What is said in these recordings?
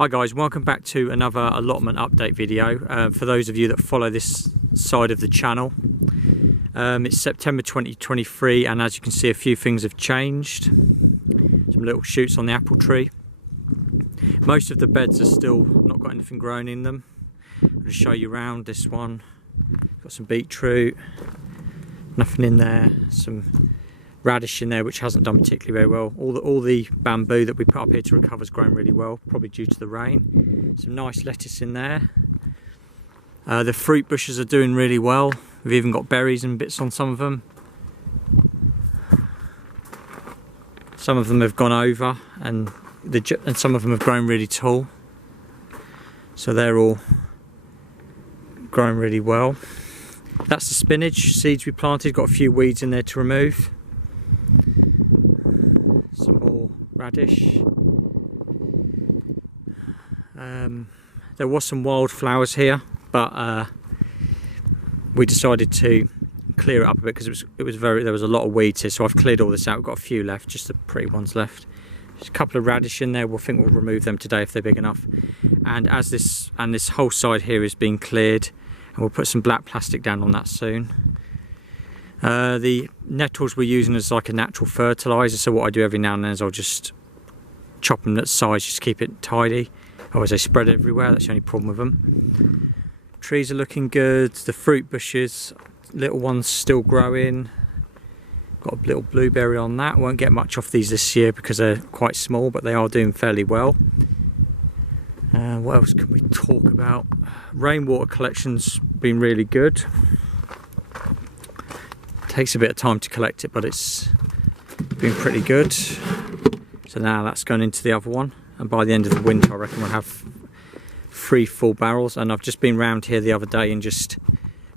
Hi guys, welcome back to another allotment update video. For those of you that follow this side of the channel, it's September 2023 and as you can see a few things have changed. Some little shoots on the apple tree. Most of the beds are still not got anything growing in them. I'll just show you around this one. Got some beetroot, nothing in there, some radish in there which hasn't done particularly very well. All the bamboo that we put up here to recover has grown really well, probably due to the rain. Some nice lettuce in there. The fruit bushes are doing really well. We've even got berries and bits on some of them. Some of them have gone over and some of them have grown really tall. So they're all growing really well. That's the spinach seeds we planted, got a few weeds in there to remove. Some more radish. There was some wildflowers here, but we decided to clear it up a bit because there was a lot of weeds here, so I've cleared all this out. We've got a few left, just the pretty ones left. There's a couple of radish in there. We'll remove them today if they're big enough. And as this whole side here is being cleared, and we'll put some black plastic down on that soon. The nettles we're using as like a natural fertiliser, so what I do every now and then is I'll just chop them at size, just keep it tidy. Otherwise they spread everywhere, that's the only problem with them. Trees are looking good, the fruit bushes, little ones still growing. Got a little blueberry on that, won't get much off these this year because they're quite small, but they are doing fairly well. What else can we talk about? Rainwater collection's been really good. Takes a bit of time to collect it, but it's been pretty good. So now that's going into the other one, and by the end of the winter I reckon we'll have 3 full barrels. And I've just been round here the other day and just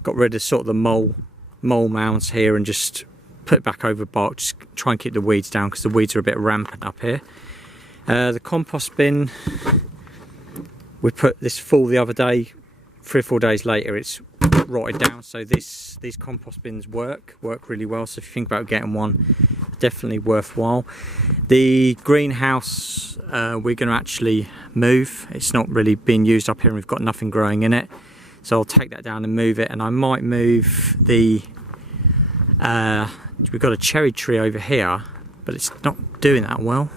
got rid of sort of the mole mounds here and just put it back over bark, just try and keep the weeds down because the weeds are a bit rampant up here. The compost bin, we put this full the other day. 3 or 4 days later it's rotted down, so these compost bins work really well. So if you think about getting one, definitely worthwhile. The greenhouse we're going to actually move. It's not really being used up here and we've got nothing growing in it, so I'll take that down and move it. And I might move the we've got a cherry tree over here, but it's not doing that well.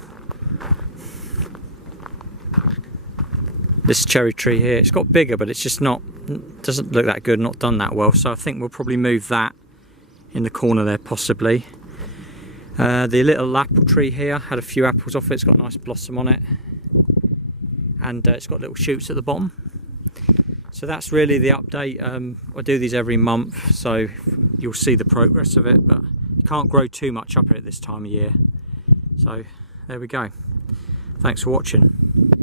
This cherry tree here, it's got bigger, but it's just doesn't look that good, not done that well. So I think we'll probably move that in the corner there, possibly. The little apple tree here, had a few apples off it, it's got a nice blossom on it. And it's got little shoots at the bottom. So that's really the update. I do these every month, so you'll see the progress of it, but you can't grow too much up here at this time of year. So there we go. Thanks for watching.